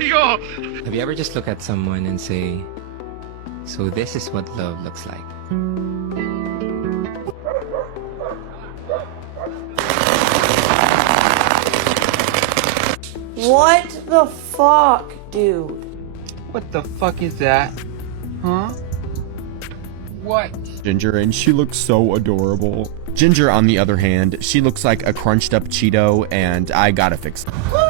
Have you ever just look at someone and say, so this is what love looks like? What the fuck, dude? What the fuck is that? Huh? What? Ginger, and she looks so adorable. Ginger, on the other hand, she looks like a crunched up Cheeto, and I gotta fix it.